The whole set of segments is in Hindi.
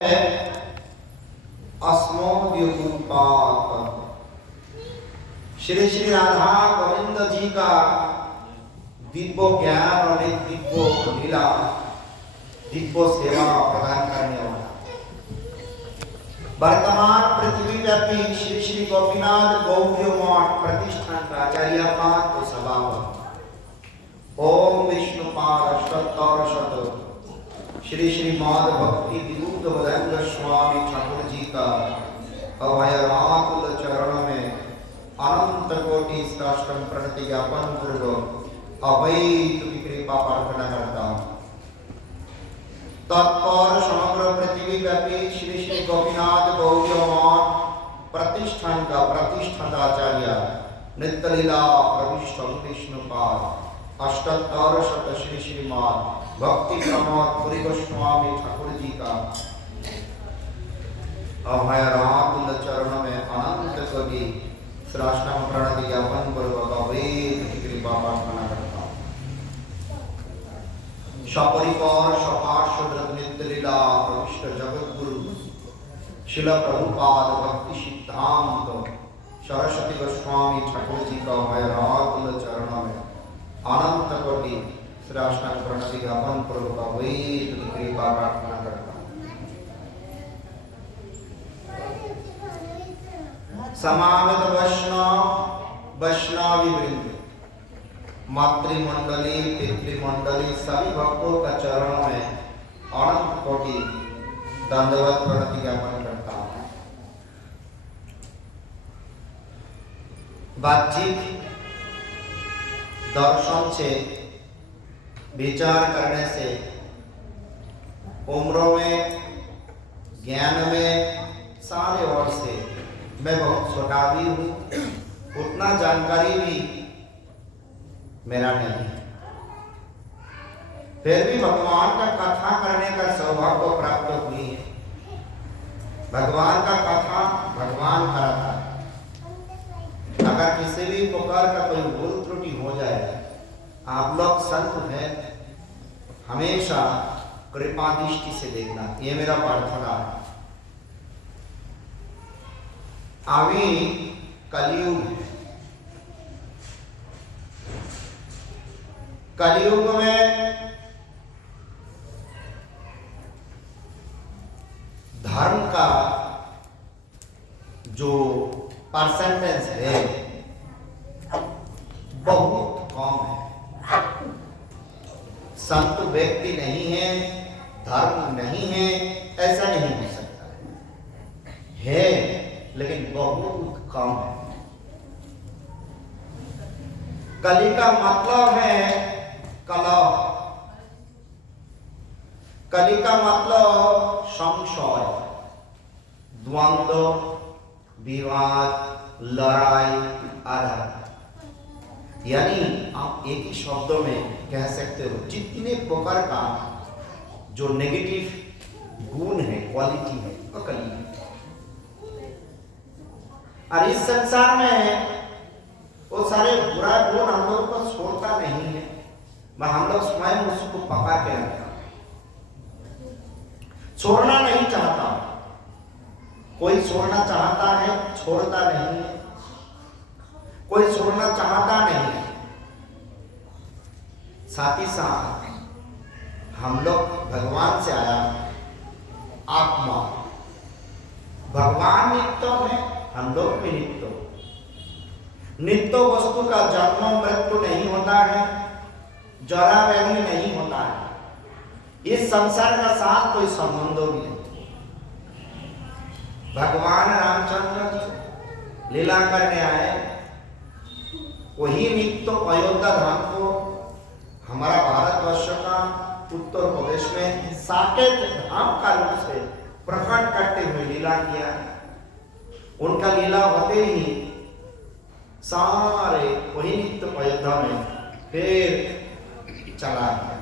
श्री श्री राधा गोविंद जी का दिव्य ज्ञान और एक दिव्य लीला दिव्य सेवा प्रदान करने वाला वर्तमान पृथ्वी व्यापी श्री श्री गोपीनाथ गौड़ीय मठ प्रतिष्ठान का आचार्य पाद को सभापति ओम विष्णुपाद अष्टोत्तर शत श्री श्री माधव भक्ति विरुद्ध वदंग स्वामी ठाकुर जी का अभय राकुल चरण में अनंत कोटि साष्टांग प्रणति ज्ञापन पूर्वक अवैध कृपा प्रार्थना करता हूँ। तत्पर समग्र पृथ्वी व्यापी श्री श्री गोपीनाथ गौड़ीय मठ प्रतिष्ठान का प्रतिष्ठाताचार्य नित्य लीला प्रविष्ट विष्णुपाद अष्टोत्तर शत श्री श्रीमान भक्ति प्रमोद पुरी गोस्वामी ठाकुर जी का अभय राकुल चरण में अनंत कोटि साष्टांग प्रणति ज्ञापन पूर्वक अवैध कृपा प्रार्थना करता हूँ। सपरिवार सपार्षद नित्य लीला प्रविष्ट जगत गुरु शिल प्रभुपाद भक्ति सिद्धांत सरस्वती गोस्वामी ठाकुर जी का अभय राकुल चरण में अनंत कोटि साष्टांग प्रणति ज्ञापन पूर्वक अवैध कृपा प्रार्थना करता हूँ। समावेत वैष्णवी वृंद मातृमंडली पितृमंडली सभी भक्तों का चरणों में अनंत कोटि दंडवत प्रणति ज्ञापन करता हूँ। बातचीत दर्शन से विचार करने से उम्रों में ज्ञान में सारे ओर से मैं बहुत छोटा भी हूँ, उतना जानकारी भी मेरा नहीं है। फिर भी भगवान का कथा करने का सौभाग्य प्राप्त हुई है। भगवान का कथा भगवान कराता है। अगर किसी भी प्रकार का कोई भूल त्रुटि हो जाए, आप लोग संत हैं, हमेशा कृपा दृष्टि से देखना, ये मेरा प्रार्थना है। अभी कलयुग है। कलयुग में धर्म का जो परसेंटेज है बहुत कम है। संत व्यक्ति नहीं है, धर्म नहीं है, ऐसा नहीं हो सकता है, लेकिन बहुत कम है। कली का मतलब है कलह, कली का मतलब संशय, द्वंद्व, विवाद, लड़ाई आदि। यानी आप एक ही शब्द में कह सकते हो जितने प्रकार का जो नेगेटिव गुण है, क्वालिटी है, वो कली है। और इस संसार में वो सारे बुरा गुण हम लोग को छोड़ता नहीं है, हम लोग स्वयं उसको पका के रखता, छोड़ना नहीं चाहता। कोई छोड़ना चाहता है, छोड़ता नहीं है। कोई छोड़ना चाहता नहीं है। साथ ही साथ हम लोग भगवान से आया आत्मा, भगवान नित्य है, हम लोग भी नित्य। नित्य वस्तु का जन्म मृत्यु नहीं होता है, जरा व्याधि नहीं होता है। इस संसार का साथ कोई संबंध भी नहीं। भगवान रामचंद्र जी लीला करने आए, वही नित्य अयोध्या धाम को हमारा भारतवर्ष का उत्तर प्रदेश में साकेत धाम का रूप से प्रकट करते हुए लीला किया। उनका लीला होते ही सारे वही नित्य अयोध्या में फिर चला गया।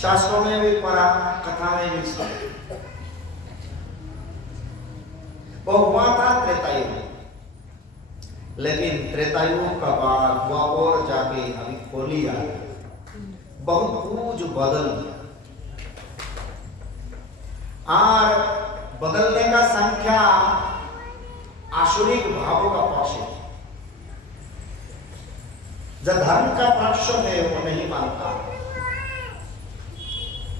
शास्त्रों में भी पढ़ा, कथा में भी सुना। वो हुआ था त्रेतायुग, लेकिन त्रेतायुग का बाद द्वापर जाके अभी कली आ गया, बहुत कुछ बदल गया। और बदलने का संख्या आसुरिक भावों का पक्ष है। जो धर्म का पक्ष है वो नहीं मानता।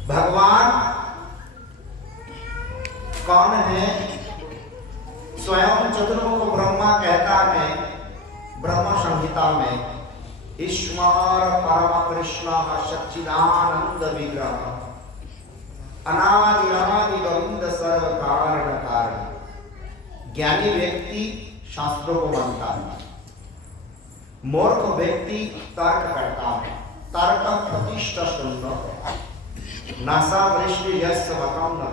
भगवान कौन है? स्वयं चतुर्मुख ब्रह्मा कहता है ब्रह्म संहिता में, ईश्वर परम कृष्ण सच्चिदानंद विग्रह अनादि अनादि गोविंद सर्व कारण कारण। ज्ञानी व्यक्ति शास्त्रों को मानता है, मूर्ख व्यक्ति तर्क करता है। तर्क प्रतिष्ठा सुन्न नासा वृष्टि यस्य वकम न।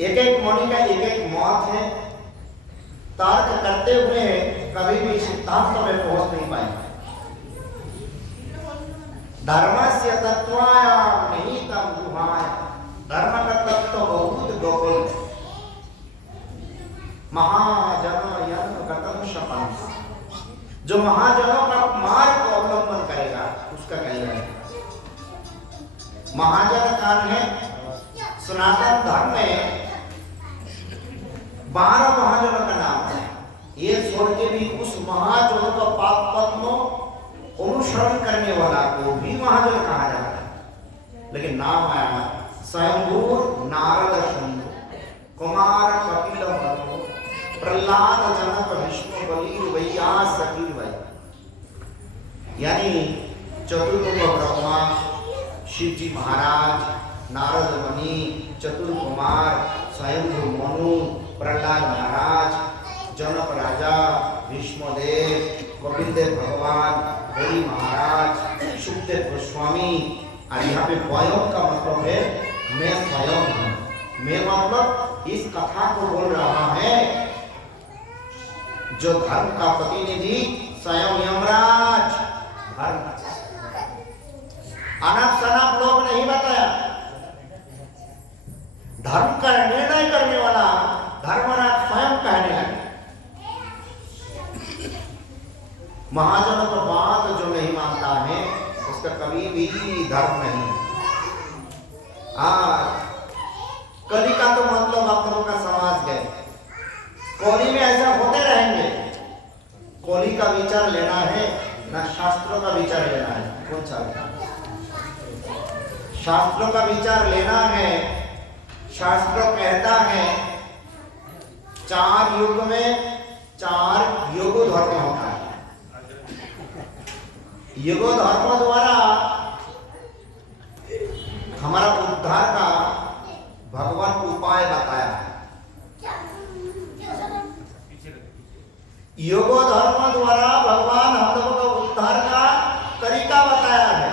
एक एक मणि का एक एक मत है। तर्क करते हुए कभी भी सिद्धांत में पहुंच नहीं पाएंगे। धर्मस्य तत्वायाम निहितम गुहाय। धर्म का तत्व बहुत गोपनीय। महाजन यन गतम शपन। जो महाजनों का मार्ग को अवलंबन करेगा उसका कहना है। महाजन कौन है? सनातन धर्म में 12 महाजनों का नाम है। ये छोड़ के भी उस महाजनों का पाप पद्मों अनुसरण करने वाला को भी महाजन कहा जाता है। लेकिन नाम आया स्वयंभू नारद शंभु कुमार कपिल मनु प्रहलाद जनक विष्णु बलि वैयास सकीर वै। यानी चतुर्मुख ब्रह्मा, शिव जी महाराज, नारद मुनि, चतुर्कुमार, स्वयंभू मनु, प्रहलाद महाराज, जनक राजा, भीष्मदेव, कपिलदेव भगवान, बलि महाराज, सुखदेव गोस्वामी। और यहाँ पे स्वयं का मतलब है मैं स्वयं हूँ। मैं मतलब इस कथा को बोल रहा है जो धर्म का प्रतिनिधि स्वयं यमराज। धर्म अनाप शनाप लोग नहीं बताया। धर्म का निर्णय करने वाला धर्मराज स्वयं कहने लगे। महाजनों को बात जो नहीं मानता है उसका कभी भी धर्म नहीं। कली का तो मतलब आप लोगों का समाज गए। कोली में ऐसा होते रहेंगे। कोली का विचार लेना है ना शास्त्रों का विचार लेना है? कौन सा? शास्त्रों का विचार लेना है। शास्त्र कहता है 4 युग में 4 युग धर्म होता है। युग धर्म द्वारा हमारा उद्धार का भगवान उपाय बताया है। योग धर्म द्वारा भगवान हम लोगों को उद्धार का तरीका बताया है।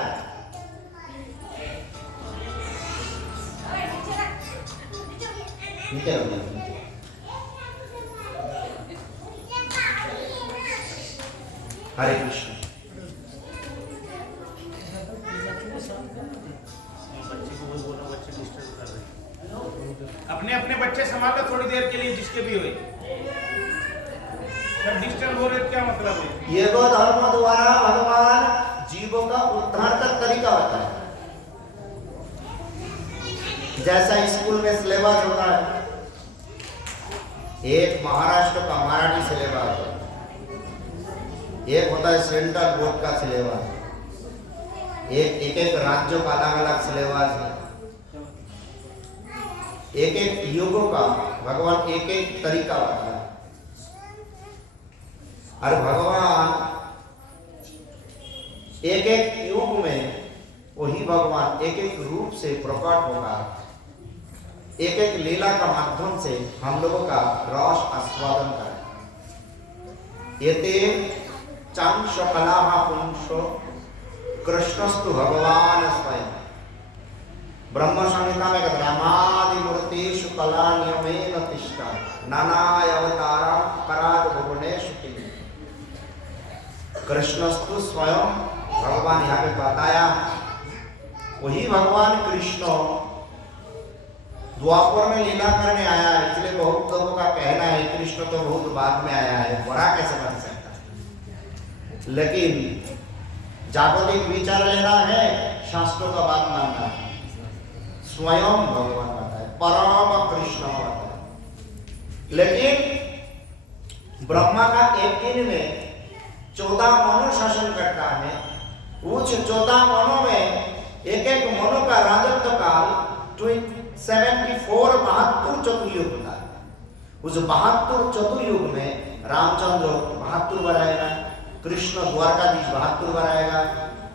हरे कृष्ण। अपने अपने बच्चे संभाल लो थोड़ी देर के लिए, जिसके भी हुए। सब डिस्टर्ब हो रहे क्या मतलब है? ये दो धर्म द्वारा भगवान जीवों का उद्धार का तरीका होता है। जैसा स्कूल में सिलेबस होता है, एक महाराष्ट्र का मराठी सिलेबस, एक होता है सेंट्रल बोर्ड का सिलेबस, एक एक राज्यों का अलग अलग सिलेबस है। एक एक युगों का भगवान एक एक तरीका बताया। और भगवान एक एक युग में वही भगवान एक एक रूप से प्रकट होगा। एक एक लीला का माध्यम से हम लोगों का रस आस्वादन करें। येते चांश कलाहा पुंसो कृष्णस्तु भगवान स्वयं। ब्रह्म संहिता में कहते रामादि मूर्तिषु कला नियमेन तिष्ठा नानाय अवतारं कराद भुवनेषु किल। कृष्णस्तु स्वयं भगवान यहाँ पे बताया। वही भगवान कृष्ण द्वापर में लीला करने आया है। इसलिए बहुत लोगों का कहना है कृष्ण तो बहुत बाद में आया है, बड़ा कैसे बन सकता है। लेकिन जागतिक विचार लेना है, शास्त्रों का बात मानना है। स्वयं भगवान बताए, परम कृष्ण बताए। लेकिन ब्रह्मा का एक दिन में 14 मनु शासन करता है। उस 14 मनु में एक एक मनु का राजत्व काल 72 चतुर्युग होता है। उस 72 चतुर्युग में रामचंद्र 72 बनाएगा, कृष्ण द्वारकाधीश 72 बनाएगा,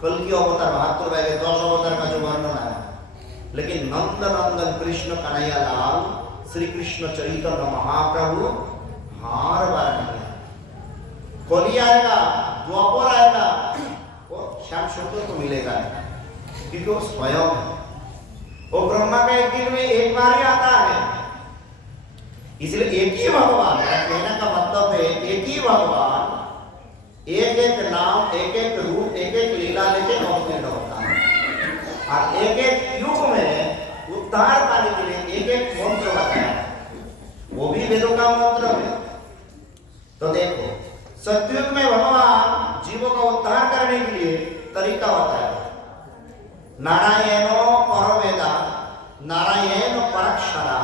कल की अवतार 72 बनाएगा, 10 अवतार का जो वर्णन है। लेकिन नंद नंदन कृष्ण कन्हैया लाल श्री कृष्ण चैतन्य महाप्रभु हार बार नहीं है। कली आएगा, द्वापर आएगा, वो श्याम सुंदर को मिलेगा, क्योंकि वो स्वयं है। वो ब्रह्मा का एक दिन में एक बार ही आता है। इसलिए एक ही भगवान, कहने का मतलब है एक ही भगवान एक एक नाम, एक एक रूप, एक एक लीला लेके अवतीर्ण होता है। और एक एक युग में उद्धार पाने के लिए एक एक मंत्र बताया, वो भी वेदों का मंत्र है। तो देखो, सतयुग में भगवान जीवों का उद्धार करने के लिए तरीका बताया। नारायणो परवेदा, नारायण पराक्षरा,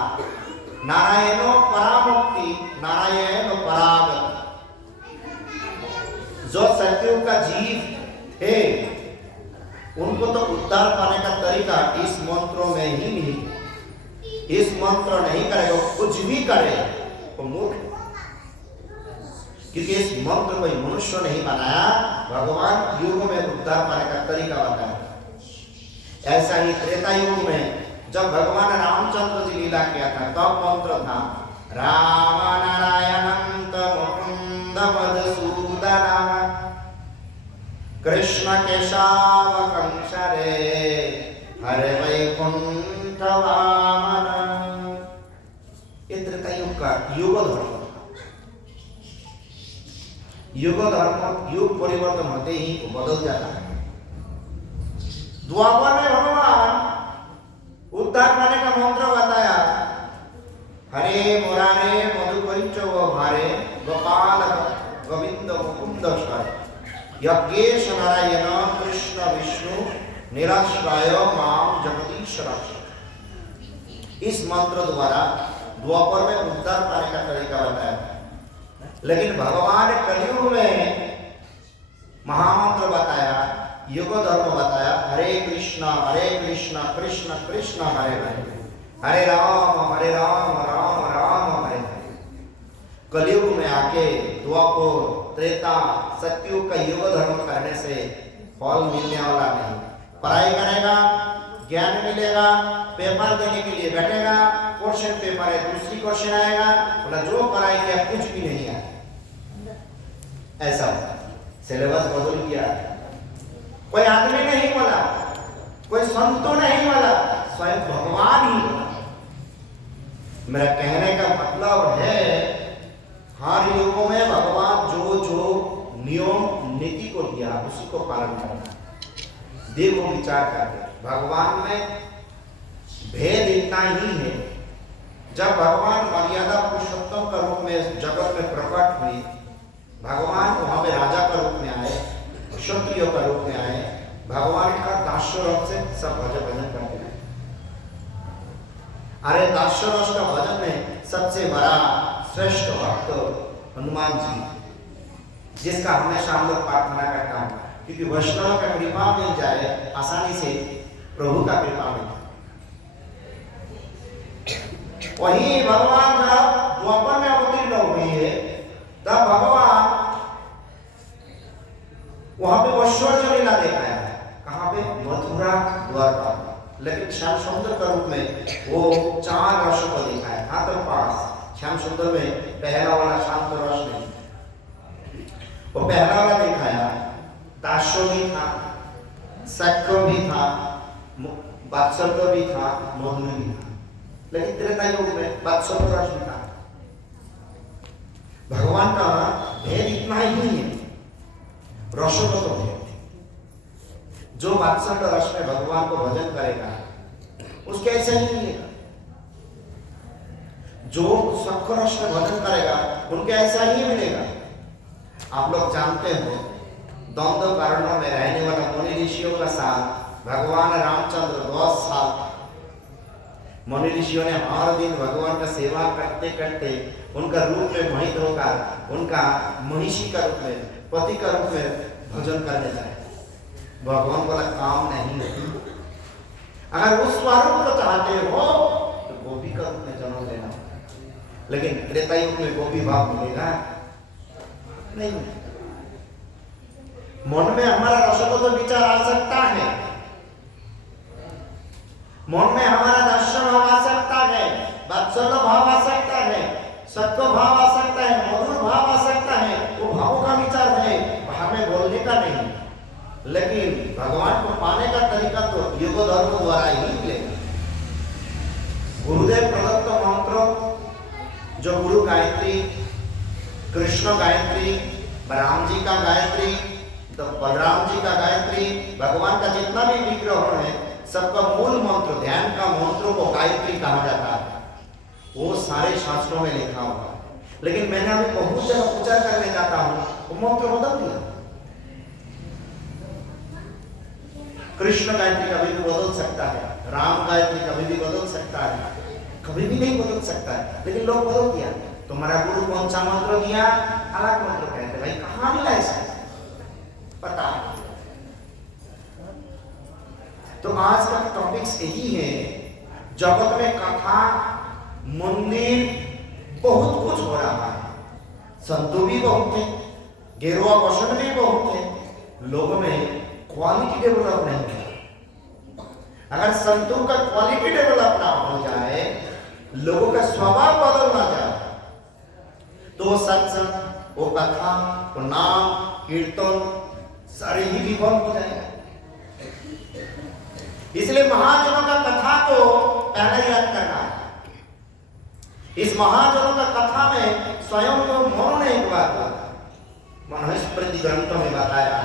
नारायणो परामुक्ति, नारायण परागति। जो सतयुग का जीव थे उनको तो उद्धार पाने का तरीका इस मंत्रों में ही नहीं। इस मंत्र नहीं करेगा, कुछ भी करे तो मूर्ख, क्योंकि इस मंत्र को मनुष्य नहीं बनाया, भगवान युग में उद्धार पाने का तरीका बताया। ऐसा ही त्रेता युग में जब भगवान रामचंद्र जी लीला किया था, तब मंत्र था राम नारायणंत मुकुंद मधुसूदन कृष्ण केशव कंसरे हरे वैकुंठ वामन। ये त्रेता युग का युग धर्म था। युग धर्म युग परिवर्तन होते ही बदल जाता है। द्वापर में भगवान उद्धार पाने का मंत्र बताया, हरे मुरारे मधुकंच व भारे गोपाल गोविंद मुकुंद स्वरे यज्ञेश नारायण कृष्ण विष्णु निराश्रय माम जगदीश रक्ष। इस मंत्र द्वारा द्वापर में उद्धार पाने का तरीका बताया। लेकिन भगवान कलयुग में महामंत्र बताया, युग धर्म बताया, हरे कृष्ण कृष्ण कृष्ण हरे हरे, हरे राम राम राम हरे हरे। कलयुग में आके द्वापर त्रेता सतयुग का युग धर्म करने से फल मिलने वाला नहीं। पढ़ाई करेगा, ज्ञान मिलेगा, पेपर देने के लिए बैठेगा, क्वेश्चन पेपर है, दूसरी क्वेश्चन आएगा, बोला जो पढ़ाई किया कुछ भी नहीं आया। ऐसा सिलेबस बदल गया। कोई आदमी नहीं बोला, कोई संतो नहीं बोला, स्वयं भगवान ही बोला। मेरा कहने का मतलब है हर युगों में भगवान जो जो नियम नीति को दिया उसी को पालन करना। देखो विचार करके भगवान में भेद इतना ही है। जब भगवान मर्यादा पुरुषोत्तम का रूप में जगत में प्रकट हुए, भगवान वहां पे राजा का रूप में आए, क्षत्रिय का रूप में आए, भगवान का दास्य रस से सब भजन करते हैं। अरे दास्य रस का भजन में सबसे बड़ा श्रेष्ठ भक्त हनुमान जी, जिसका हमेशा हम लोग प्रार्थना करता हूं, क्योंकि वैष्णव का कृपा मिल जाए आसानी से प्रभु का कृपा मिल जाए। वही भगवान जब द्वापर में अवतीर्ण हुई है, तब भगवान वहां पे ऐश्वर्य लीला दिखाया है। कहां पे? मथुरा द्वारका। लेकिन श्याम सुंदर का रूप में वो 4 रसों को दिखाया। हाँ तो पास श्याम सुंदर में पहला वाला शांत रस नहीं, वो पहला वाला दिखाया। दास्यो भी था, सख्य भी था, वात्सल्य भी था, मधुर भी था। लेकिन त्रेता युग में वात्सल्य रस भी था। भगवान का भेद इतना ही है, रसों का तो भेद। जो वात्सल्य रस में भगवान को भजन करेगा उसके ऐसा ही मिलेगा। जो सख्य रस में भजन करेगा उनके ऐसा ही मिलेगा। आप लोग जानते हो, द्वंद्व कारणों में रहने वाला मुनि ऋषियों का साथ भगवान रामचंद्र 10 साल मुनि ऋषियों ने हर दिन भगवान का सेवा करते करते उनका रूप में मोहित होकर उनका महिषी का रूप में, पति का रूप में भजन करने जाए। भगवान बोला काम नहीं है, अगर उस स्वरूप को चाहते हो तो गोपी का रूप में जन्म लेना, लेकिन त्रेता युग में गोपी भाव मिलेगा नहीं। मन में हमारा रसोगत विचार आ सकता है, मन में हमारा दर्शन भाव आ सकता है, वात्सल्य भाव आ सकता है, सत्व भाव आ सकता है, मधुर भाव आ सकता है, वो भावों का विचार है, हमें बोलने का नहीं। लेकिन भगवान को पाने का तरीका तो योग धर्म द्वारा ही मिलेगा। गुरुदेव प्रदत्त मंत्र जो गुरु गायत्री, कृष्ण गायत्री, राम जी का गायत्री, तो बलराम जी का गायत्री, भगवान का जितना भी विग्रह है सबका मूल मंत्र, ध्यान का मंत्रों को गायत्री कहा जाता है। वो सारे शास्त्रों में लिखा हुआ है, लेकिन मैंने अभी बहुत जगह पूजा करने जाता हूँ वो मंत्र बदल दिया। कृष्ण गायत्री कभी भी बदल सकता है, राम गायत्री कभी भी बदल सकता है, कभी भी नहीं बदल सकता है, लेकिन लोग बदल दिया। तुम्हारा गुरु कौन सा मंत्र दिया, अलग मंत्र कहते। भाई कहाँ मिला ऐसा, पता है। तो आज का टॉपिक्स यही है, जगत में कथा, मंदिर, बहुत कुछ हो रहा है, संतों भी बहुत है, गेरुआ वचन भी बहुत है, लोगों में क्वालिटी डेवलप नहीं है। अगर संतों का क्वालिटी डेवलप ना हो जाए, लोगों का स्वभाव बदल ना जाए, तो वो सत्संग, वो कथा, वो नाम, कीर्तन सारे ही विफल हो जाएगा। इसलिए महाजनों का कथा को पहले याद करना है। इस महाजनों का कथा में स्वयं को मनु ने एक बात मनुस्मृति ग्रंथों में बताया,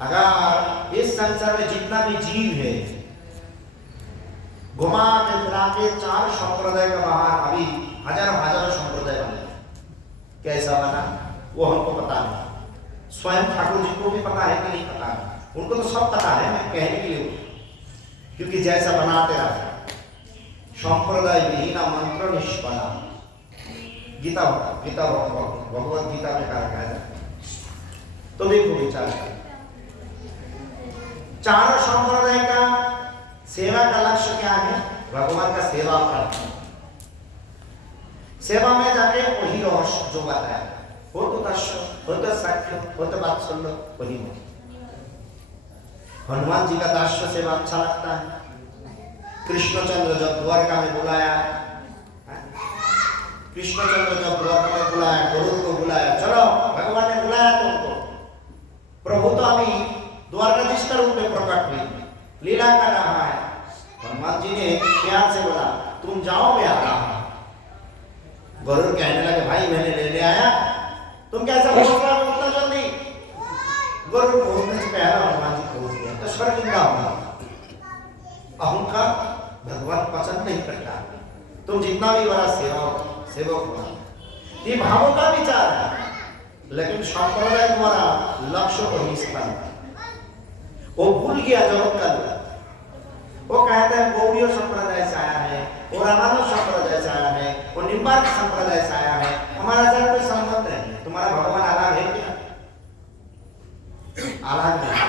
अगर इस संसार में जितना भी जीव है घुमा के फिरा के 4 संप्रदाय का बाहर अभी हजारों संप्रदाय बने, कैसा बना वो हमको पता नहीं, स्वयं ठाकुर जी को भी पता है कि नहीं पता है, उनको तो सब पता है, मैं कहने के लिए, क्योंकि जैसा बनाते रहा संप्रदाय विहीन मंत्र निष्फला, गीता भगवत गीता में कहा गया है। तो देखो विचार, 4 संप्रदाय का सेवा का लक्ष्य क्या है, भगवान का सेवा करना। सेवा में जाके वही रहस्य जो बताया, हो तो दर्शन, हो तो साक्ष्य, हो तो वात्सल्य, वही हो। हनुमान जी का दास्य सेवा अच्छा लगता है। कृष्णचंद्र जब द्वारका में बुलाया, कृष्णचंद्र जब द्वारका में बुलाया, गुरु को बुलाया, चलो भगवान ने बुलाया तुमको, प्रभु तो अभी द्वारकाधीश का रूप में प्रकट हुई, लीला कर रहा है। हनुमान जी ने प्यार से बोला तुम जाओ, मैं आ रहा हूं। गुरु कहने लगे भाई मैंने लेने आया, तुम कैसा बोल रहा हो उतना जल्दी। गुरु बोलने से पहले हनुमान जी बोल दिया तो शर्मिंदा होगा, अहंकार भगवान पसंद नहीं करता। तुम जितना भी बड़ा सेवक हो, ये भावों का विचार है, लेकिन संप्रदाय द्वारा लक्ष्य को निष्फल, वो भूल गया जगत का लोग। वो कहता है गौड़ीय संप्रदाय से आया है, वो रामानुज संप्रदाय से आया है, वो निम्बार्क संप्रदाय से आया है, हमारा साथ कोई संबंध नहीं। तुम्हारा भगवान अलग है क्या? अलग नहीं।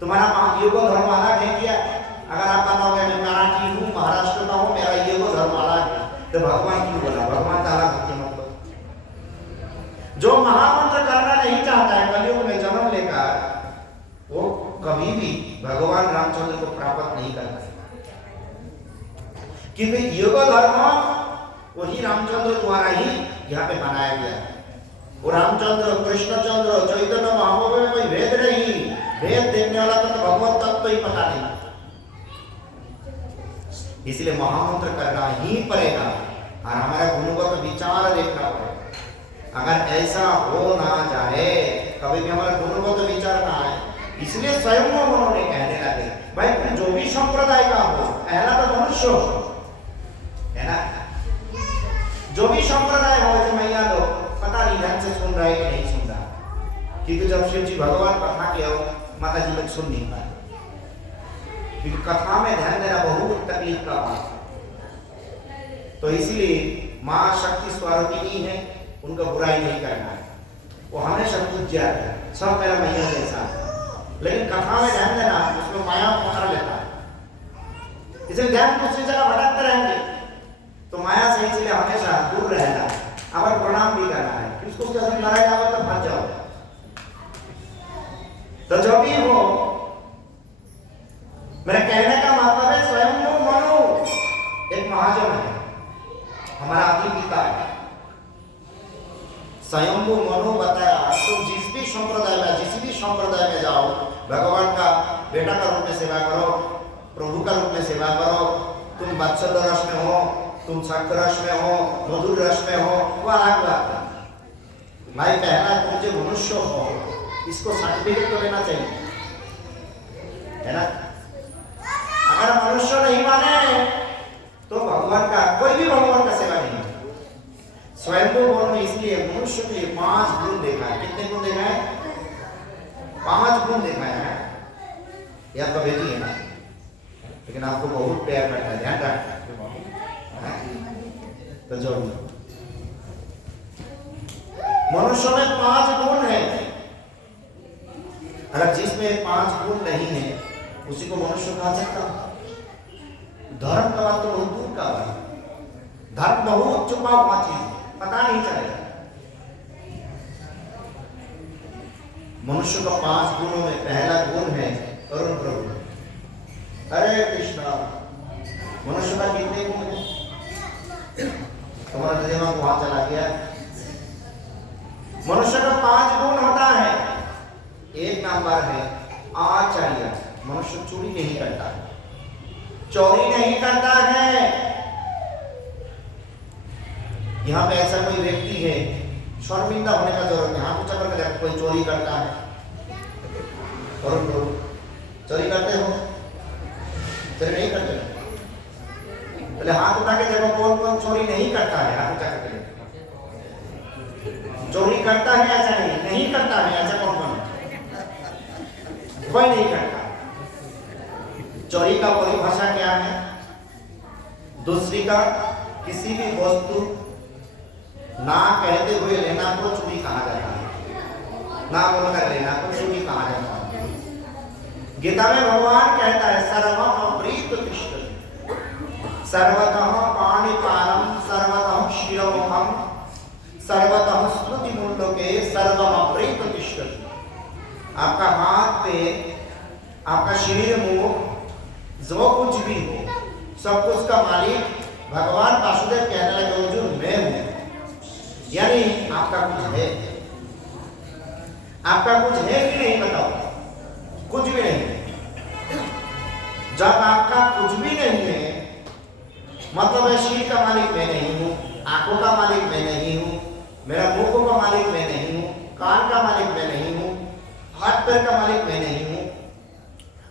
तुम्हारा योग धर्म अलग है क्या? अगर आप बताओगे मैं मराठी हूँ, महाराष्ट्र का हूँ, मेरा योग धर्म अलग है, तो भगवान क्यों बोला? भगवान का अलग होती मतलब। जो महामंत्र करना नहीं चाहता है कलयुग में जन्म लेकर, वो कभी भी भगवान रामचंद्र को प्राप्त नहीं कर सकता, क्योंकि योग धर्म वही रामचंद्र द्वारा ही यहाँ पे बनाया गया है। वो रामचंद्र, कृष्णचंद्र, चैतन्य महाप्रभु में कोई भेद नहीं, भेद देखने वाला तो भगवत तत्व ही पता नहीं। इसलिए महामंत्र करना ही पड़ेगा और हमारा गुणगत विचार देखना पड़ेगा। अगर ऐसा हो ना जाए, कभी भी हमारा गुणगत विचार ना आए, इसलिए स्वयं उन्होंने कहने लगे भाई तुम जो भी संप्रदाय का हो, पहला तो मनुष्य हो, है ना? जो भी संप्रदाय हो, जो मैया लोग पता नहीं ढंग से सुन रहे कि नहीं सुन रहा, क्योंकि जब शिव जी भगवान कथा के हो, माता जी लोग सुन नहीं पाए, क्योंकि कथा में ध्यान देना बहुत तकलीफ का बात। तो इसलिए माँ शक्ति स्वरूपिणी है, उनका बुराई नहीं करना है, वो हमेशा पूज्य है, सब मेरा मैया जैसा है। लेकिन कथा में ध्यान देना, उसमें माया पकड़ लेता है, इसलिए ध्यान दूसरी जगह भटकते रहेंगे, तो माया से इसलिए हमेशा दूर रहना है, अगर प्रणाम भी करना है, किसको उसके साथ लड़ाई जाओ तो फंस जाओ। तो जो भी हो, मेरे कहने का मतलब है स्वयं मनु एक महाजन है, हमारा आदि पिता है, स्वयंभू मनु बताया। तुम जिस भी संप्रदाय में, जिस भी संप्रदाय में जाओ, भगवान का बेटा का रूप में सेवा करो, प्रभु का रूप में सेवा करो, तुम वत्सल रस में हो, तुम शंकर रस में हो, मधुर रस में हो, वो अलग बात है। भाई कहना तुम जो मनुष्य हो, इसको सर्टिफिकेट तो लेना चाहिए, है ना। अगर मनुष्य नहीं माने तो भगवान का, कोई भी भगवान का सेवा नहीं है। स्वयंभू मनु इसलिए मनुष्य के लिए 5 गुण देखा है। कितने गुण देखा है? 5 गुण देखा है। ये आपका बेटी है ना, लेकिन आपको बहुत प्यार करता है, ध्यान रखना। तो जो मनुष्य में 5 गुण है, अगर जिसमें 5 गुण नहीं है उसी को मनुष्य कहा सकता। धर्म का बात तो बहुत दूर का बात, धर्म बहुत छुपा हुआ चीज, पता नहीं चलेगा। मनुष्य का 5 गुणों में पहला गुण है करुण प्रभु। हरे कृष्णा। मनुष्य का कितने गुण है? तुम्हारा दिमाग वहां चला गया। मनुष्य का 5 गुण होता है। एक नंबर है आचार्य, मनुष्य चोरी नहीं करता है, चोरी नहीं करता है। यहाँ पे ऐसा कोई व्यक्ति है, शर्मिंदा होने का जरूरत नहीं, हाथ ऊंचा करके देखो कोई चोरी करता है, और चोरी करते हो? चोरी नहीं करते? पहले हाथ उठा के देखो कौन कौन चोरी नहीं करता है, हाथ उठा करके। चोरी करता है ऐसा नहीं करता है ऐसा कौन कौन? कोई नहीं करता। चोरी का परिभाषा क्या है? दूसरी का किसी भी वस्तु ना कहते हुए लेना को चोरी कहा जाता है, ना बोलकर लेना को चोरी कहा जाता है। गीता में भगवान कहता है सर्वम अप्रीत तिष्ठति, सर्वतः पाणिपादम, सर्वतः शिरोमुखम, सर्वतः स्मृति मुंडके, सर्वम अप्रीत तिष्ठति। आपका हाथ पे, आपका शरीर, मुख, जो कुछ भी हो, सब कुछ का मालिक भगवान वासुदेव कहने लगे अर्जुन मैं हूं। यानी आपका कुछ है, आपका कुछ है कि नहीं बताओ? कुछ भी नहीं। जब आपका कुछ भी नहीं है, मतलब है शरीर का मालिक मैं नहीं हूं, आंखों का मालिक मैं नहीं हूं, मेरा मुंह का मालिक मैं नहीं हूं, कान का मालिक मैं नहीं हूं, हाथ पैर का मालिक मैं नहीं हूं।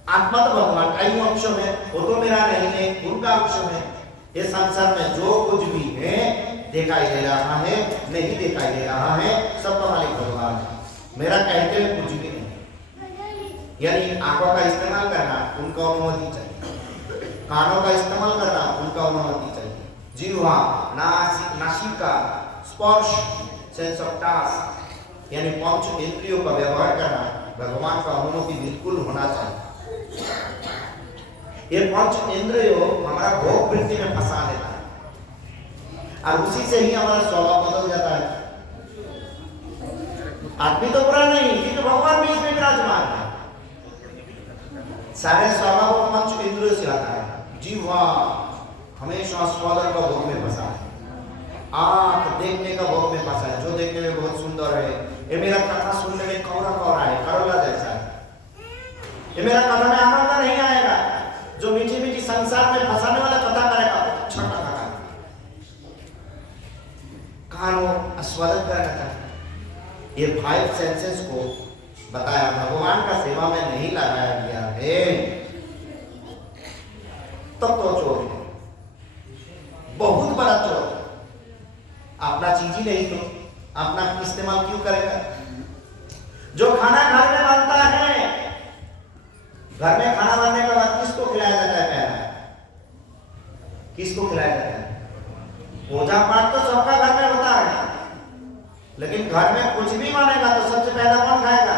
आत्मा तो भगवान का ही अंश है, वो तो मेरा नहीं है, उनका अंश है। ये संसार में जो कुछ भी है, दिखाई दे रहा है, नहीं दिखाई दे रहा है, सबका मालिक भगवान है। मेरा कहते हुए कुछ भी नहीं। यानी आंखों का इस्तेमाल करना उनका अनुमति चाहिए, कानों का इस्तेमाल करना उनका अनुमति चाहिए, जीवा, नासिका, स्पर्श, सेंस ऑफ टच, यानी 5 इंद्रियों का व्यवहार करना भगवान का अनुमति बिल्कुल होना चाहिए। ये 5 इंद्रियों हमारा भोग वृत्ति में फंसा देता है, और उसी से ही हमारा स्वभाव बदल जाता है। आदमी तो बुरा नहीं, क्योंकि भगवान भी इसमें विराजमान है। सारे स्वभाव को 5 इंद्रियों से आता है। जीवा हमेशा स्वादर का भोग में फंसा है, आंख देखने का भोग में फंसा है, जो देखने में बहुत सुंदर है। ये मेरा कथा सुनने में कौरा कौरा है, करोला जैसा है, ये मेरा कथा में आनंद नहीं आएगा। जो मीठी मीठी संसार में फंसाने वाला कथा करेगा, छोटा कथा कानो आस्वादन करना था। ये 5 सेंसेस को बताया, भगवान का सेवा में नहीं लगाया गया है, तब तो चोर है, बहुत बड़ा चोर है। अपना चीज ही नहीं तो अपना इस्तेमाल क्यों करेगा? जो खाना घर में बनता है, घर में खाना बनने के बाद किसको खिलाया जाता है? पहला किसको खिलाया जाता है? पूजा पाठ तो सबका घर में होता है, लेकिन घर में कुछ भी मानेगा तो सबसे पहला कौन खाएगा?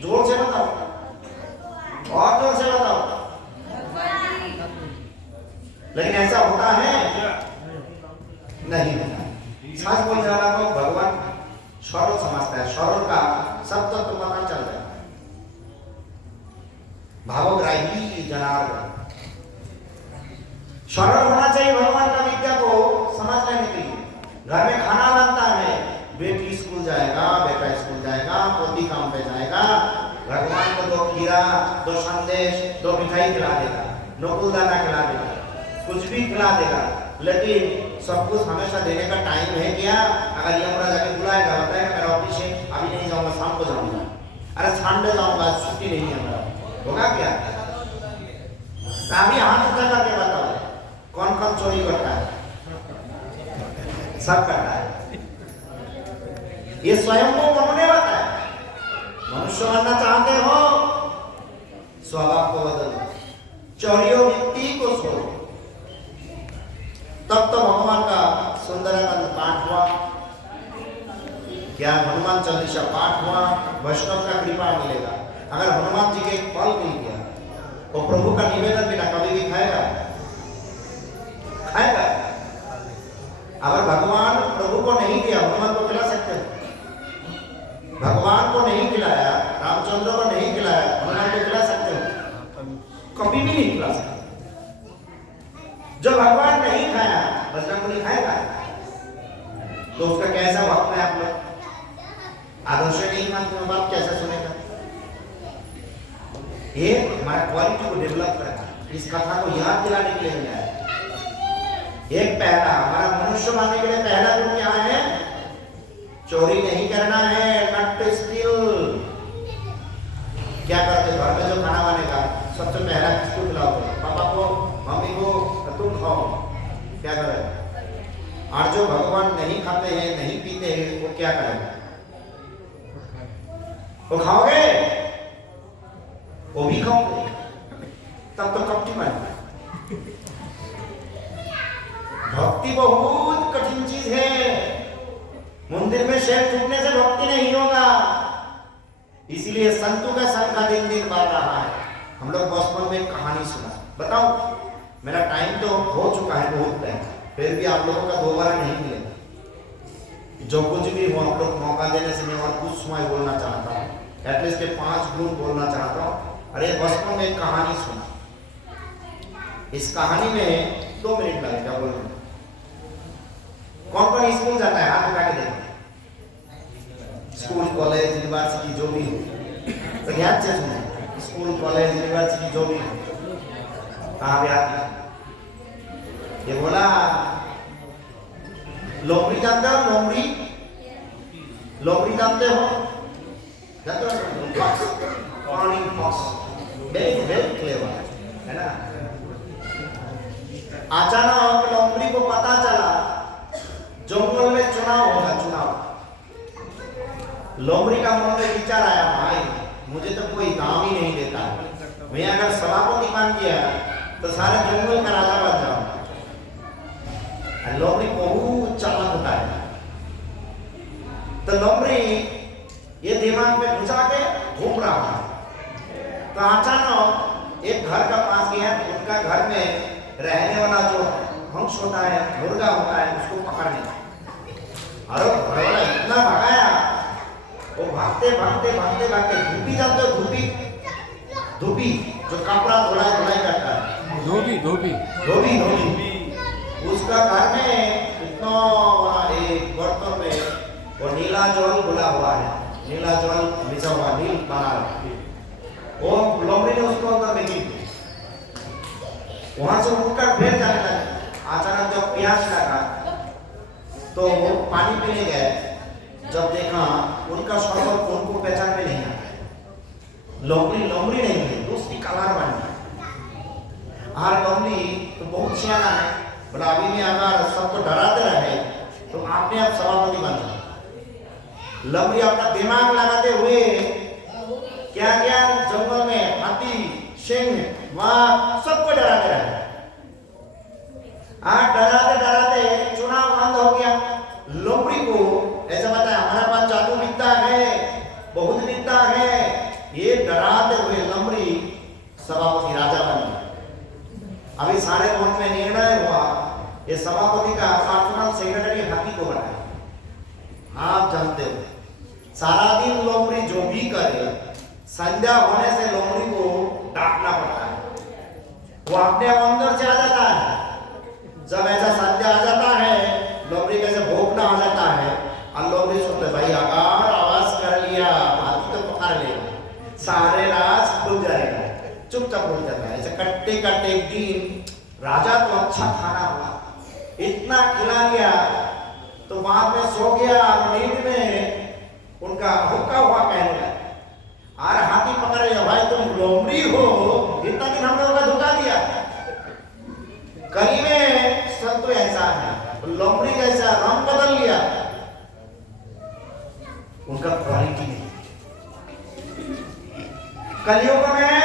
जोर से बताओ, और जोर से बताओ। लेकिन ऐसा होता है नहीं होता। सच बोलने वाला को भगवान सरल समझता है, सरल का सब तो पता चल रहा है। भावग्राही जनार्दन, सरल होना चाहिए भगवान का विद्या को समझ लेने के लिए। घर में खाना बनता है, बेटी स्कूल जाएगा, बेटा स्कूल जाएगा, पोती काम पे जाएगा, भगवान को 2 खीरा, 2 संदेश, 2 मिठाई खिला देगा, नकुलदाना खिला देगा, कुछ भी खिला देगा। लेकिन सब कुछ हमेशा देने का टाइम है क्या? अगर यमराज आके बुलाएगा, बताएगा मेरा ऑफिस है, अभी नहीं जाऊंगा, शाम को जाऊंगा, अरे संडे जाऊंगा, छुट्टी नहीं है मेरा, होगा क्या? अभी हाथ उठा करके बताओ कौन कौन चोरी करता है? सब करता है। ये स्वयं को उन्होंने बताया। मनुष्य बनना चाहते हो, स्वभाव को बदलो, चोरियों वृत्ति को छोड़ो। तब तो भगवान का सुंदरकांड पाठ हुआ, क्या हनुमान चालीसा पाठ हुआ, वैष्णव का कृपा मिलेगा। अगर हनुमान जी के फल मिल गया तो प्रभु का निवेदन बिना कभी भी खाएगा? खाएगा? अगर भगवान प्रभु को नहीं दिया, हनुमान को खिला सकते हो? भगवान को नहीं खिलाया, रामचंद्र को नहीं खिलाया, हनुमान को खिला सकते हो? कभी भी नहीं खिला सकते। जो भगवान नहीं खाया, बजरंगबली खाएगा? तो उसका कैसा भक्त है आप लोग? आदर्श नहीं मानते हो, बात कैसे सुनेगा? ये हमारा क्वालिटी को डेवलप करना, इस कथा को याद दिलाने के लिए मिला है। एक पहला हमारा मनुष्य बनने के लिए पहला गुण क्या है? चोरी नहीं करना है, नॉट टू स्टील। क्या करते घर में जो खाना बनेगा सबसे पहला किसको खिलाओगे? पापा को, मम्मी को, तुम खाओ। क्या करें? और जो भगवान नहीं खाते हैं, नहीं पीते हैं, वो क्या करेंगे? वो खाओगे? वो भी खाओगे, तब तो कपटी बनेगा। भक्ति बहुत कठिन चीज है। मंदिर में शेर टूटने से भक्ति नहीं होगा। इसीलिए संतों का संख्या दिन दिन बढ़ रहा है। हम लोग बचपन में एक कहानी सुना, बताओ, मेरा टाइम तो हो चुका है बहुत टाइम, फिर भी आप लोगों का दोबारा नहीं मिलेगा। जो कुछ भी हो, आप लोग मौका देने से मैं और कुछ समय बोलना चाहता हूँ, एटलीस्ट 5 गुण बोलना चाहता हूँ। अरे बचपन में एक कहानी सुना, इस कहानी में 2 मिनट लगेगा बोलने। कौन कौन स्कूल जाता है? हाथ उठा के देखो। स्कूल, कॉलेज, यूनिवर्सिटी जो भी हो, तो ध्यान से सुनो। स्कूल, कॉलेज, यूनिवर्सिटी जो भी हो, कहाँ पे आती है? ये बोला लोमड़ी जानते हो? लोमड़ी, लोमड़ी जानते हो? जानते हो? Fox, morning fox, very clever है ना। अचानक लोमड़ी को पता चला जंगल में चुनाव होगा, चुनाव। लोमड़ी का मन में विचार आया, भाई मुझे तो कोई दाम ही नहीं देता, मैं अगर सभापति बन गया तो सारे जंगल का राजा बन जाऊंगा। लोमड़ी बहुत चालाक होता है, तो लोमड़ी ये दिमाग में घुसा के घूम रहा है। तो अचानक एक घर का पास गया, उनका घर में रहने वाला जो हंस होता है, मुर्गा होता है, उसको पकड़ने। अरे घर वाला इतना भगाया, वो भागते भागते भागते भागते, धूपी जानते हो? धूपी, धूपी जो कपड़ा धुलाई करता है, धोबी धोबी धोबी धोबी, उसका घर में इतना बड़ा एक बर्तन में वो नीला जल घुला हुआ है, नीला जल मिसा हुआ, नील बना है। वो लोमड़ी ने उसको अंदर में गिर, वहां से उठकर फिर जाने लगा। अचानक जब प्यास लगा तो वो पानी पीने गए, जब देखा उनका शरबत उनको पहचान में नहीं आया। लोमड़ी लोमड़ी नहीं है, दूसरी कलार बन गई। और लोमड़ी तो बहुत सियाना है, बोला अभी भी अगर सबको डराते रहे तो आपने आप सभापति बन जाए। लोमड़ी अपना दिमाग लगाते हुए क्या क्या जंगल में हाथी, सिंह, वाघ सबको डराते रहे। डराते डराते अभी सारे बोर्ड में निर्णय हुआ ये सभापति का पर्सनल सेक्रेटरी हाथी को बनाए। आप जानते हो सारा दिन लोमड़ी जो भी करे संध्या होने से लोमड़ी को डांटना पड़ता है, वो अपने अंदर से आ जाता है। जब ऐसा संध्या आ जाता है लोमड़ी कैसे भोगना आ जाता है और लोमड़ी सोचते भाई अगर आवाज कर लिया हाथी तो पकड़ लेगा, सारे राज खुल जाएगा, चुपचाप खुल जाता है। ऐसे कट्टे कट्टे एक दिन राजा तो अच्छा खाना हुआ, इतना खिला लिया तो बाद में सो गया और नींद में उनका हुक्का हुआ कहने लगा, अरे हाथी पकड़ लिया भाई तुम लोमड़ी हो, इतना दिन हम लोगों का धोखा दिया। कली में सब तो ऐसा है, लोमड़ी जैसा रंग बदल लिया, उनका क्वालिटी नहीं। कलियुग में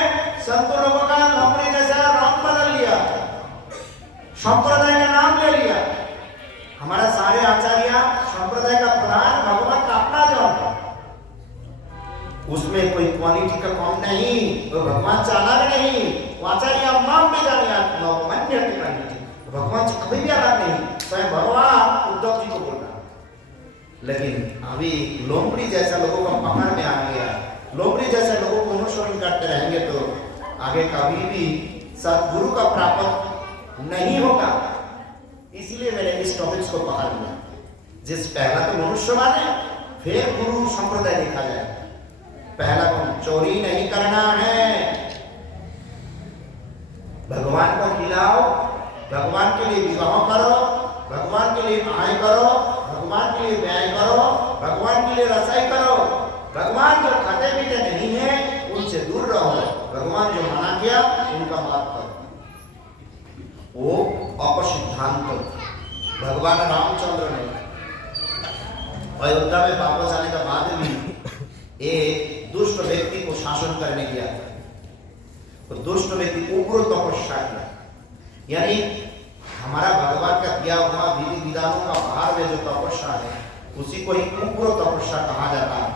संत लोगों का लोमड़ी जैसा रंग बदल लिया, संप्रदाय का नाम ले लिया। हमारा सारे आचार्य संप्रदाय का प्रधान भगवान का अपना जन्म, उसमें कोई क्वालिटी का कम नहीं, वो भगवान चालाक नहीं, वो आचार्य नाम भी जाने मान्य क्वालिटी भगवान से कभी भी अलग नहीं। स्वयं भगवान उद्धव जी को बोल रहा, लेकिन अभी लोमड़ी जैसा लोगों का पकड़ में आ गया, लोमड़ी जैसे लोगों को अनुसरण करते रहेंगे तो आगे कभी भी सदगुरु का प्राप्त नहीं होगा। इसलिए मैंने इस टॉपिक्स को पकड़ लिया, जिस पहला तो मनुष्य माने फिर गुरु संप्रदाय देखा जाए। पहला तो चोरी नहीं करना है, भगवान को खिलाओ, भगवान के लिए विवाह करो, भगवान के लिए आय करो, भगवान के लिए व्यय करो, भगवान के लिए रसाई करो। भगवान जो खाते पीते नहीं है उनसे दूर रहो, भगवान जो मना किया उनका बात करो। वो अपसिद्धांत भगवान रामचंद्र ने अयोध्या में वापस आने का बाद भी एक दुष्ट व्यक्ति को शासन करने गया था, तो दुष्ट व्यक्ति उग्र तपस्या किया। यानी हमारा भगवान का दिया हुआ विधि विधानों का बाहर में जो तपस्या है उसी को ही उग्र तपस्या कहा जाता है।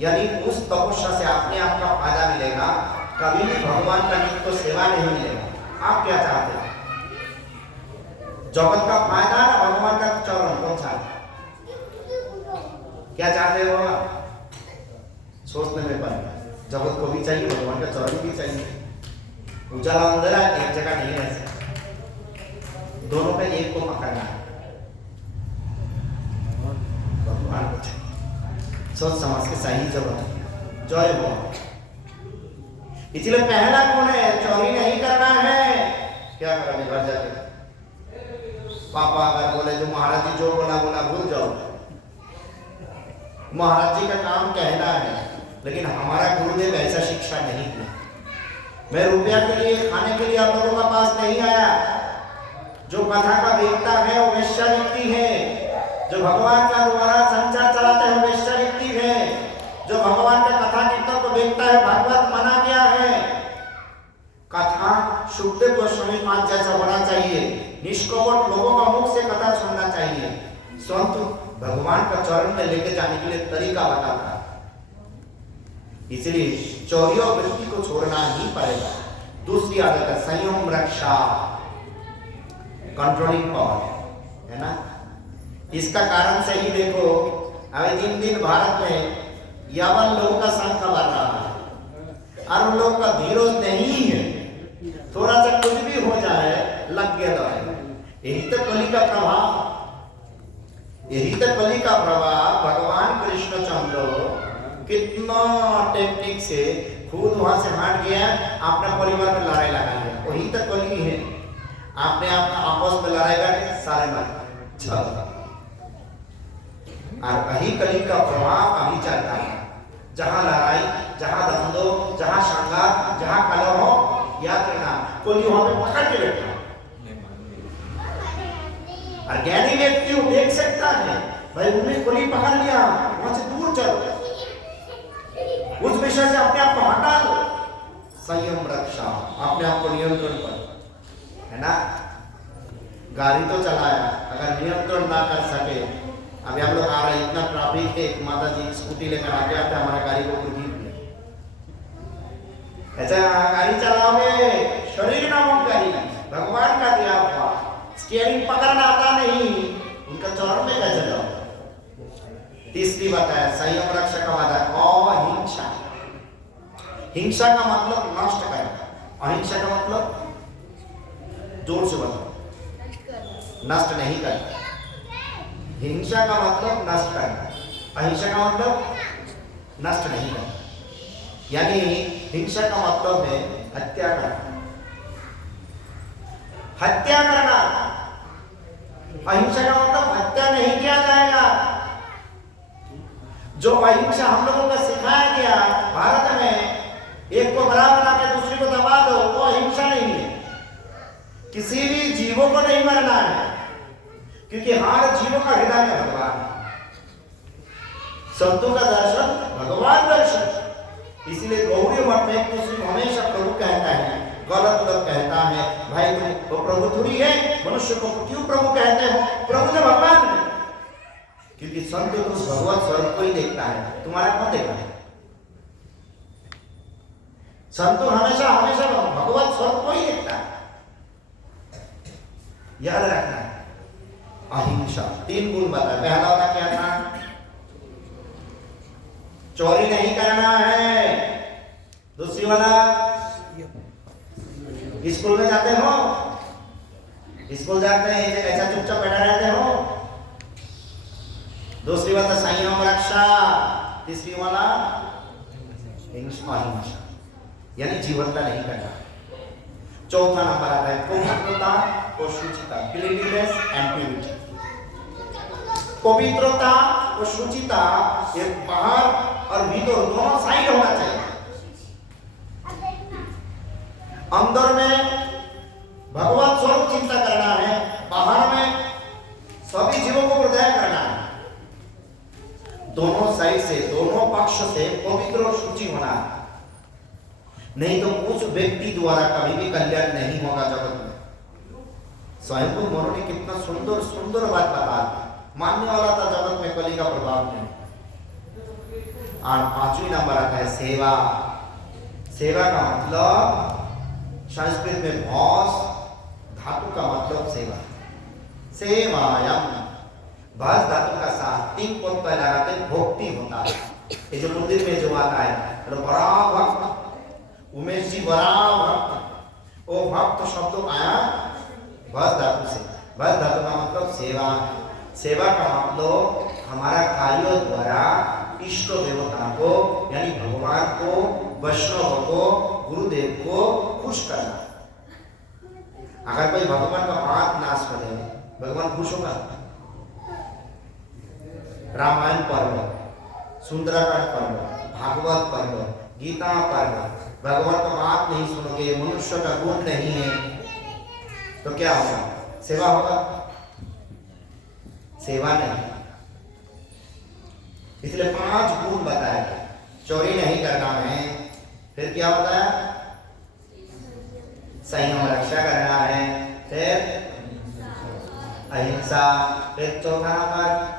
यानी उस तपस्या से अपने आप का फायदा मिलेगा, कभी भी भगवान का नित्य सेवा नहीं मिलेगा। आप क्या चाहते हैं? जगत का फायदा ना भगवान का चरण, कौन सा क्या चाहते हो आप? सोचने में पड़ेगा, जगत को भी चाहिए, भगवान का चरण भी चाहिए। उजाला अंधेरा एक जगह नहीं रह सकता, दोनों पे एक को पकड़ना है, भगवान को चाहिए। सोच समझ के सही जगह जय हो। इसलिए पहला कौन है? चोरी नहीं करना है। क्या करेंगे घर जाके? पापा अगर बोले जो महाराज जी जो बोला भूल जाओ, महाराज जी का काम कहना है, लेकिन हमारा गुरुदेव ऐसा शिक्षा नहीं दिया। मैं रुपया के लिए खाने के लिए आप लोगों के पास नहीं आया। जो कथा का वेदता है वो वेश्या व्यक्ति है, जो भगवान का द्वारा संसार चलाते हैं वेश्या व्यक्ति है, जो भगवान का कथा कीर्तन को देखता है भागवत मना गया है। कथा सुखदेव गोस्वामी महाराज जैसा होना चाहिए, निष्कपट लोगों का मुख से कथा सुनना चाहिए। संत भगवान का चरण में लेके जाने के लिए तरीका बताता है। इसलिए चोरी और वृत्ति को छोड़ना ही पड़ेगा। दूसरी आदत है संयम रक्षा, कंट्रोलिंग पावर, है ना। इसका कारण से ही देखो अभी दिन दिन भारत में यवन लोगों का संख्या बढ़ रहा है और उन लोगों का धीरज नहीं है। थोड़ा सा कुछ भी हो जाए लग गया दवाई। यही तो कली का प्रभाव, यही तो कली का प्रभाव। भगवान कृष्णचंद्र कितना टेक्निक से खुद वहां से हट गया, अपने परिवार में लड़ाई लगा लिया। वही तो कली है, आपने आपस में लड़ाई करके सारे मर चल। और वही कली का प्रभाव अभी चल रहा है। जहां लड़ाई, जहां धंधो, जहां संघात, जहां कलह हो, याद रखना कोई वहां पे पकड़ के बैठा। और ज्ञानी व्यक्ति देख सकता है भाई उन्हें कोई पकड़ लिया, वहां से दूर चलो, उस विषय से अपने आप को हटा दो। संयम रक्षा, अपने आप को नियंत्रण पर, है ना। गाड़ी तो चलाया, अगर नियंत्रण ना कर सके, अभी हम लोग आ रहे इतना ट्रैफिक है, माता जी स्कूटी लेकर आते आते हमारा गाड़ी को गिर गया। ऐसा गाड़ी चलाओगे शरीर नामक गाड़ी स्टीयरिंग पकड़ना आता नहीं, उनका चरण में कैसे जाओ। तीसरी बताया संयम रक्षा का वादा अहिंसा। हिंसा का मतलब नष्ट करना, अहिंसा का मतलब जोर से बताओ, नष्ट नहीं करना। हिंसा का मतलब नष्ट करना, अहिंसा का मतलब नष्ट नहीं करना। यानी हिंसा का मतलब है हत्या करना, हत्या करना। अहिंसा का मतलब हत्या नहीं किया जाएगा। जो अहिंसा हम लोगों को सिखाया गया भारत में, एक को बड़ा बना के दूसरे को दबा दो, वो अहिंसा नहीं है। किसी भी जीवों को नहीं मरना है, क्योंकि हर जीवों का हृदय में भगवान है। संतों का दर्शन भगवान दर्शन। इसलिए गौड़ी मठ में एक दूसरे को हमेशा प्रभु कहता है, गलत लोग कहता है भाई तुम वो प्रभु थोड़ी है, मनुष्य को क्यों प्रभु कहते हो, प्रभु तो भगवान है। क्योंकि संत तो उस भगवत स्वरूप को ही देखता है, तुम्हारा कौन देखता है। संत हमेशा हमेशा भगवत स्वरूप को ही देखता है। याद रखना है। अहिंसा 3 गुण बताया। पहला वाला क्या था, चोरी नहीं करना है। दूसरी वाला, स्कूल में जाते हो, स्कूल जाते हैं ऐसा चुपचाप बैठा रहते हो। दूसरी बात संयम रक्षा। तीसरी वाला अहिंसा, यानी जीवनता नहीं करना। चौथा नंबर आता है पवित्रता और शुचिता, क्लीनलीनेस एंड प्यूरिटी। पवित्रता और शुचिता ये बाहर और भीतर दोनों साइड होना चाहिए। अंदर में भगवत स्वरूप चिंता करना है, बाहर में सभी जीवों को हृदय करना है। दोनों साइड से, दोनों पक्ष से पवित्र और शुचि होना है। नहीं तो उस व्यक्ति द्वारा कभी भी कल्याण नहीं होगा जगत में। स्वयं को मोरो ने कितना सुंदर सुंदर बात बता दी। मानने वाला था जगत में कली का प्रभाव नहीं। और 5वीं नंबर आता है सेवा। सेवा का मतलब संस्कृत में भौस धातु का मतलब सेवा। सेवायम भस धातु का साथ 3 पद पर लगाते भक्ति होता है। ये जो मंदिर में जो आता है तो बड़ा भक्त, उमेश जी बड़ा भक्त, वो भक्त शब्द आया भस धातु से। भस धातु का मतलब सेवा। सेवा का मतलब हमारा कार्यों द्वारा इष्ट देवता को यानी भगवान को, वैष्णव को, गुरुदेव को खुश करना। अगर कोई भगवान का पाप नाश करे, भगवान खुश होगा। रामायण पढ़ लो, सुंदरकांड पढ़ लो, भागवत पढ़ लो, गीता पढ़ लो, भगवान का बात नहीं सुनोगे, मनुष्य का गुण नहीं है, तो क्या होगा? सेवा होगा? सेवा नहीं। इसलिए 5 गुण बताया। चोरी नहीं करना है, फिर क्या बताया? संयम रक्षा करना है, फिर अहिंसा, फिर चौथा नंबर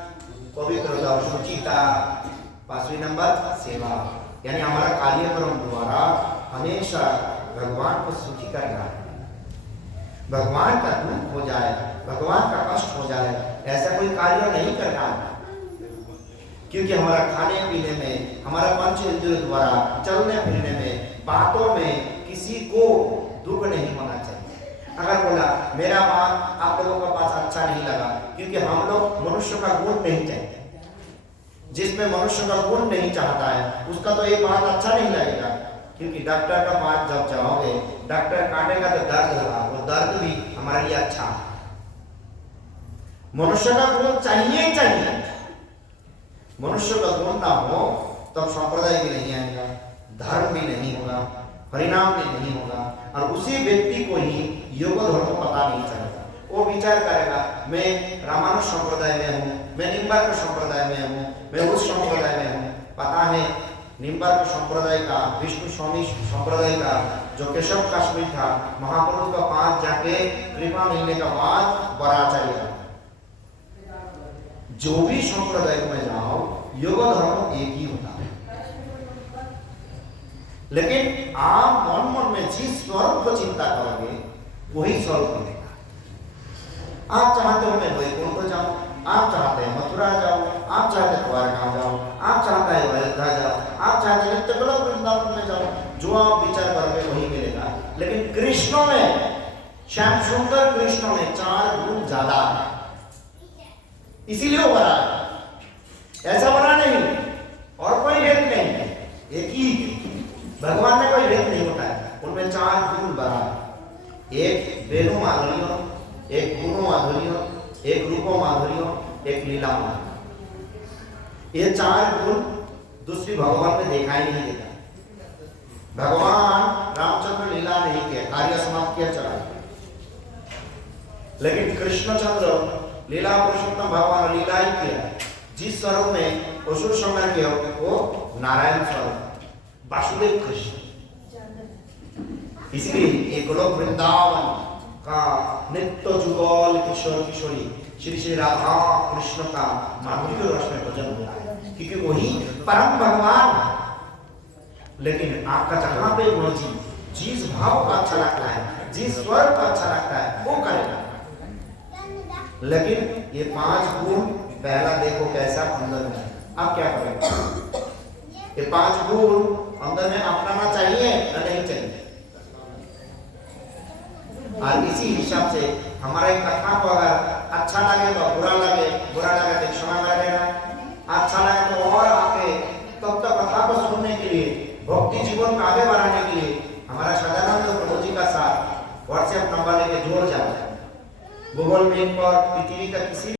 पवित्रता और शुचिता, 5वीं नंबर सेवा। यानी हमारा कार्यक्रम द्वारा हमेशा भगवान को सुखी करना है। भगवान का दुख हो जाए, भगवान का कष्ट हो जाए, ऐसा कोई कार्य नहीं करना है। क्योंकि हमारा खाने पीने में, हमारा पंच इंद्रियों द्वारा चलने फिरने में, बातों में किसी को दुख नहीं होना चाहिए। अगर बोला मेरा बात आप लोगों का पास अच्छा नहीं लगा, क्योंकि हम लोग मनुष्य का गुण नहीं चाहते। जिसमें मनुष्य का गुण नहीं चाहता है उसका तो ये बात अच्छा नहीं लगेगा। क्योंकि डॉक्टर का पास जब जाओगे, डॉक्टर काटेगा तो दर्द होगा, वो दर्द भी हमारे लिए अच्छा है। मनुष्य का गुण चाहिए चाहिए। मनुष्य का गुण ना हो तब संप्रदाय भी नहीं आएगा, धर्म भी नहीं होगा, परिणाम भी नहीं होगा, और उसी व्यक्ति को ही योग धर्म पता नहीं चलेगा। वो विचार करेगा मैं रामानुज संप्रदाय में हूँ, मैं निम्बार्क संप्रदाय में हूँ, मैं उस संप्रदाय में हूँ। पता है निम्बार्क संप्रदाय का, विष्णु स्वामी संप्रदाय का जो केशव काश्मीर था, महाप्रभु का पास जाके कृपा मिलने का बाद बराचार्य। जो भी संप्रदाय में जाओ योग धर्म एक ही होता है, लेकिन आप मन मन में जिस स्वरूप को चिंता करोगे वही स्वरूप मिलेगा। आप चाहते हो मैं वैकुंठ जाऊं, आप चाहते हैं मथुरा जाओ, आप चाहते हैं द्वारका जाओ, आप चाहते हैं अयोध्या जाओ, आप चाहते हैं तिरुपति वृंदावन में जाओ, जो आप विचार करोगे वही मिलेगा। लेकिन कृष्णों में, श्याम सुंदर कृष्णों में 4 गुण ज्यादा है, इसीलिए वो बड़ा है, ऐसा बड़ा नहीं और कोई भेद नहीं है, एक ही भगवान ने कोई भेद नहीं उठाया, उनमें 4 गुण बड़ा है। एक वेणु माधुर्य, एक गुणों माधुर्य, एक रूपों माधुर्य, एक लीला माधुर्य। ये 4 गुण दूसरी भगवान में देखा ही नहीं देता। भगवान रामचंद्र लीला नहीं किया, कार्य समाप्त किया चला, लेकिन कृष्णचंद्र लीला पुरुषोत्तम भगवान लीला ही किया। जिस स्वरूप में असुर संहार किया वो नारायण स्वरूप वासुदेव कृष्ण। इसलिए ये गोलोक वृंदावन का नित्य जुगल किशोर किशोरी श्री श्री राधा कृष्ण का माधुर्य रस में भजन होता है, क्योंकि वही परम भगवान है। लेकिन आपका जहां पे गुण जी जिस भाव का अच्छा लगता है, जिस स्वर का अच्छा लगता है वो करेगा। लेकिन ये 5 गुण पहला देखो कैसा अंदर में, आप क्या करेंगे? ये 5 गुण अंदर में अपनाना चाहिए या नहीं चाहिए? और इसी हिसाब से हमारा एक कथा को अगर अच्छा लगे तो बुरा लगे, बुरा लगे तो क्षमा कर देना, अच्छा लगे तो और आके तब तक कथा को सुनने के लिए, भक्ति जीवन को आगे बढ़ाने के लिए हमारा सदानंद प्रभु जी का साथ व्हाट्सएप नंबर लेके जोड़ जाए। गूगल मीट पर पृथ्वी का किसी